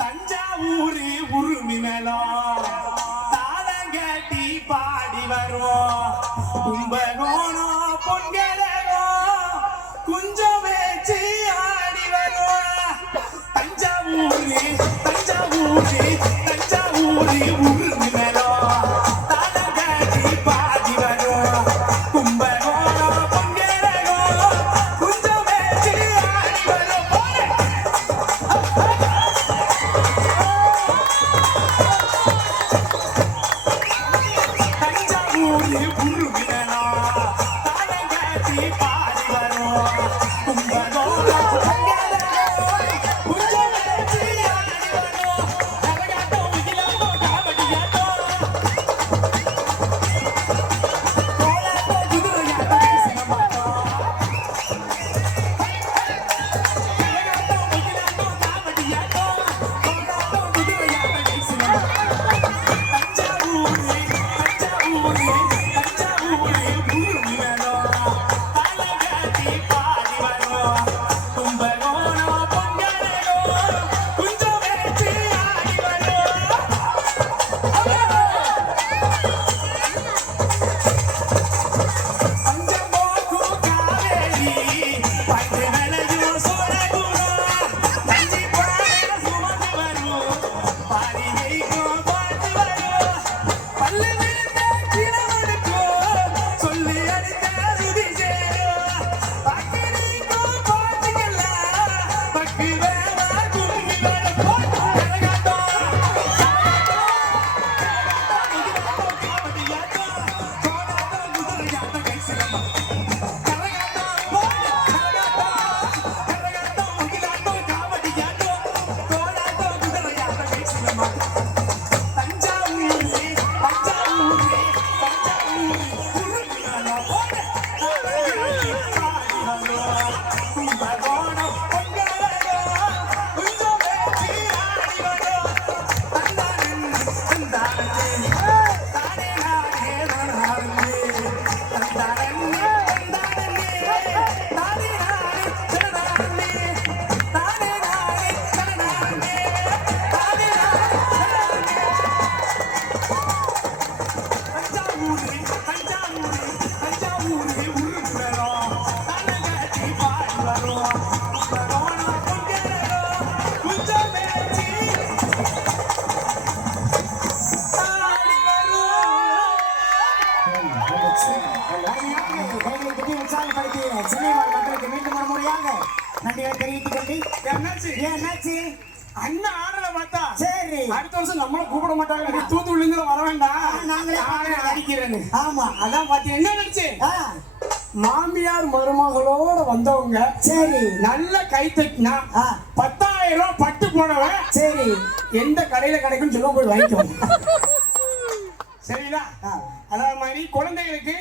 தஞ்சாவூரி உருமி மேளம் தாளங்கட்டி பாடி வருவோம். கும்பகோணம் பொங்கலகம் குஞ்சம் வச்சு ஆடி வருவோம். தஞ்சாவூரி தஞ்சாவூரி தஞ்சாவூரி உருமி மேளம் தாளங்கட்டி பாடி வருவோம். கும்பகோணம் பொங்கலகம் குஞ்சம் வச்சு ஆடி வருவோம். அண்ணா ஆடல பார்த்தா சரி அடுத்த வருஷம் நம்மளும் கூப்பிட மாட்டாங்க. தூத்துக்குடில வர வேண்டாம், நாங்களே அடிக்கிறேன்னு. ஆமா அதான் பாத்தீங்க. என்ன நினைச்சு மாமியார் மருமகளோட வந்தவங்க சரி நல்ல கை தட்டினா 10,000 ரூபாய் பட்டு போனவ சரி எந்த கடையில கிடைக்கும் சொல்ல போய் வாங்கிக்கோங்க. சரிங்களா? அதாவது மாதிரி குழந்தைகளுக்கு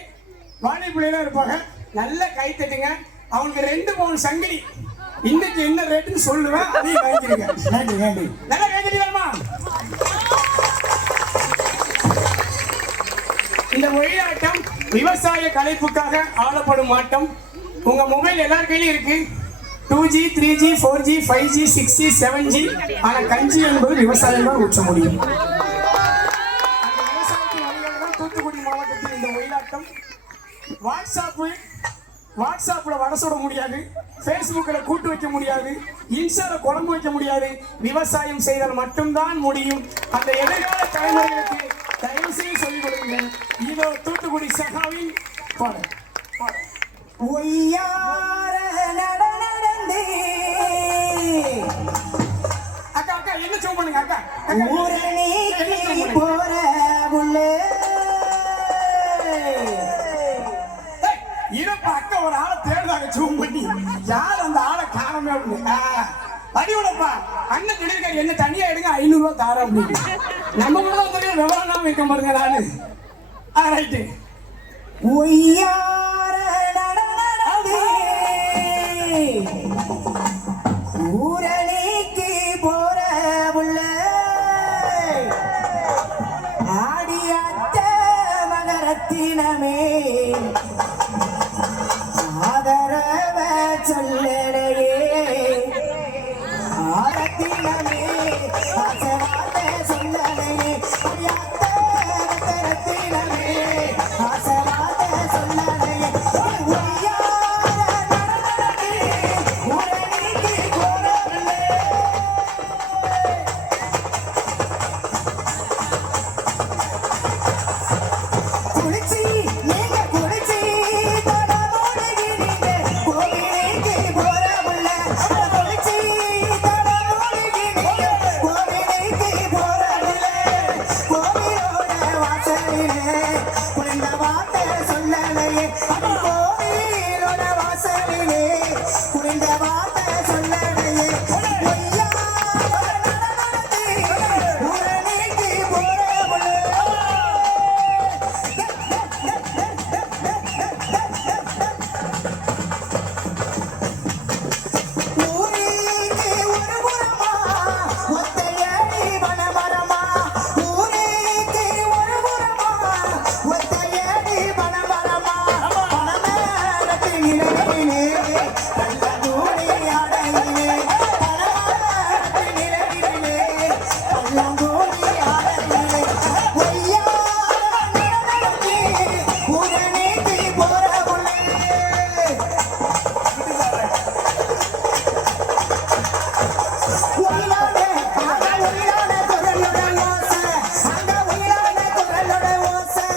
வாணி பிள்ளைலாம் இருப்பாங்க, நல்ல கை தட்டுங்க. அவங்களுக்கு 2 பவுன் சங்கிலி இன்னைக்கு என்ன ரேட்டுன்னு சொல்லுவேன், அதையும் வாங்கிக்கிறீங்க. நன்றி நன்றி. நல்லா கேட்குறீங்களா? இந்த ஒயிலாட்டம் விவசாய கலைப்புக்காக ஆடப்படும் ஆட்டம். உங்க மொபைல் எல்லார் கையிலும் இருக்கு. 2G 3G 4G 5G 6G 7G. ஆனா கஞ்சி என்பது விவசாயம் தான் ஊற்ற முடியும். தூத்துக்குடி மாவட்டத்தில் இந்த ஒயிலாட்டம் வாட்ஸ்அப்ல வட சுட முடியாது, Facebookல கூட்டு வைக்க முடியாது, இன்ஸ்டால குழம்பு வைக்க முடியாது. விவசாயம் செய்தால் மட்டும்தான் முடியும். அந்த எதிர்கால தலைமுறைகளுக்கு தயவு செய்து சொல்லிக் கொடுங்க. இதோ தூத்துக்குடி சகாவின் பாடல். அக்கா அக்கா என்ன சோ பண்ணுங்க அக்கா. இனப்ப அக்கா ஒரு ஆளை தேடுதாங்க ஜூம் பண்ணி யார் அந்த ஆளை காணமே அப்படின்னு அடிவுடப்பா அண்ணன் சொல்லியிருக்காரு என்ன தனியா எடுங்க 500 ரூபாய் தாரேன் அப்படின்னு நம்ம கூட தான் தெரியும் விவரம் வைக்க பாருங்க நானு ரைட்டு ஒய்யார நடனே ஊரணிக்கு போற உள்ள ஆடியாத்த மகரத்தினமே ஆதரவ சொல்லலையே ஆரத்தினமே ஆசவாத சொல்லலையே அடியாத்த மகரத்தினமே ஆசவாத சொல்லலையே ஒய்யார நடனே ஊரணிக்கு போற உள்ள குளிச்சி நீங்க குளிச்சி தடமோடுகி நீங்க கோவிலுக்கு போறவுள்ள குளிச்சி தடமோடுகி நீங்க கோவிலுக்கு போறவுள்ள கோவிலோட வாசலிலே குளிந்த வார்த்தை சொல்லலையே அது கோவிலோட வாசலிலே குளிந்த வார்த்தை சொல்லலையே ஊரணிக்கு போறவுள்ள ஊரேக்கு ஒரு புறமா ஒத்தையடி வனமரமா ஊரேக்கு ஒரு புறமா ஒத்தையடி வனமரமா பனமரத்து நிலையிலே நல்ல தூணி ஆடையிலே பனமரத்து நிலையிலே நல்ல தூணி ஆடையிலே ஒய்யார நடனே ஊரணிக்கு போற புள்ளே உயிலானே அந்த உயிலான குரலுடன் ஓசை அந்த உயிலான குரலுடன் ஓசை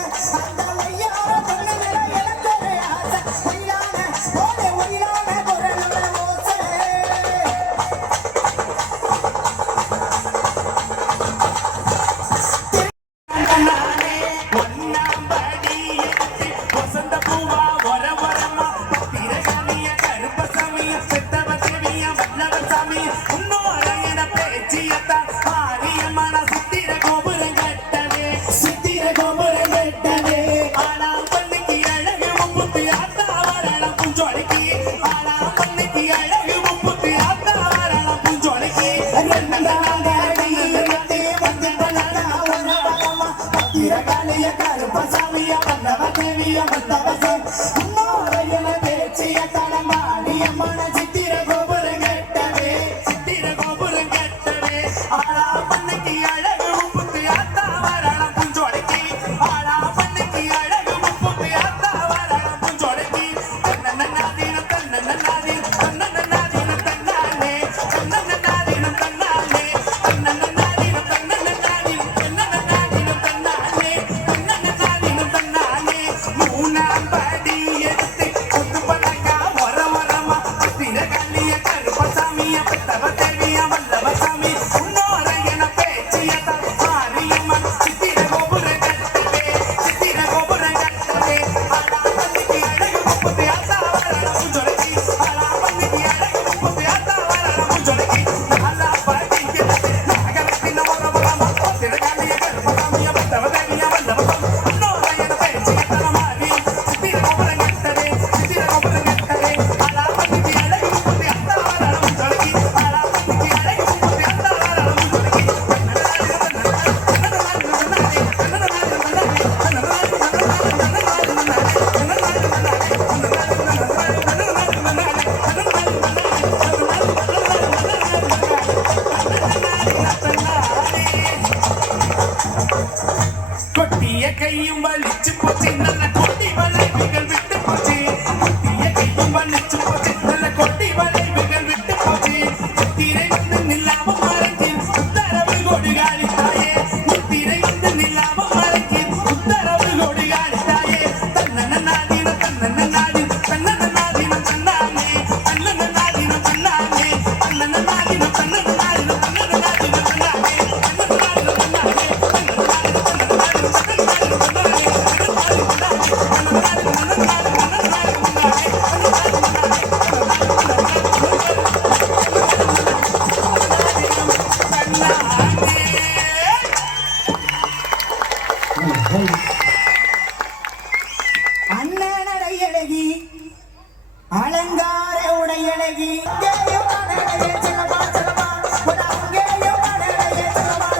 அந்த ஒய்யார பொண்ணுகளை இழந்தது ஆசை உயிலான போலே உயிலான குரலுடன் ஓசை சித்திர கோபுரம் கட்டவே இரகாலிய கருப்பசாமிய வந்தவ தேவிய வந்தவசம் உன்னோரையில பேச்சிய தலமாடிய மன சித்திர கோபுரம் கட்டவே ஆளா பண்ணைக்கு அழகு முப்புத்து ஆத்தா வரலாம் புஞ்சோடைக்கு ஆளா பண்ணைக்கு அழகு முப்புத்து ஆத்தா வரலாம் புஞ்சோடைக்கு தன்னன்னாதீனம் தன்னன்னாதீனம் தன்னன்னாதீனம் தன்னானே தன்னன்னாதீனம் தன்னானே தன்னன்னாதீனம் தன்னன்னாதீனம் தன்னன்னாதீனம் தன்னானே தன்னன்னாதீனம் தன்னானே மூணாம் படி எடுத்து கொத்து பழக்கா வர வரமா திரகாலிய கருப்பசாமிய பெத்தவ தேவிய வல்லவ சாமி உன்னோரையன பேச்சிய மாரியம்மன் சித்திர கோபுரம் கட்டவே ஆளா பண்ணிக்கு அழகு முப்பது ஆத்தா வரலாம் புஞ்சொலைக்கு ஆளா பண்ணிக்கு அழகு முப்பது ஆத்தா வரலாம் புஞ்சொலைக்கு நல்லா படிக்கிறது நகரத்தின் வர வரமா திரகாலிய கருப்பசாமிய பெத்தவ தேவிய வல்லவ சாமி உன்னோரையன பேச்சிய மாரி சித்திர கோபுரம் நடையழகி அலங்கார உடையழகி அங்கேயும் அழகையே செல்லமா செல்லமா அங்கேயும் அழகையே செல்லமா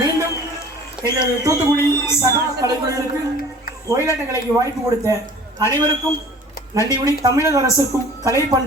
மீண்டும் எங்களது தூத்துக்குடி சகா கலைஞர்களுக்கு ஒயிலாட்ட கலைக்கு வாய்ப்பு கொடுத்த அனைவருக்கும் நன்றி. தமிழக அரசுக்கும் கலை பண்பு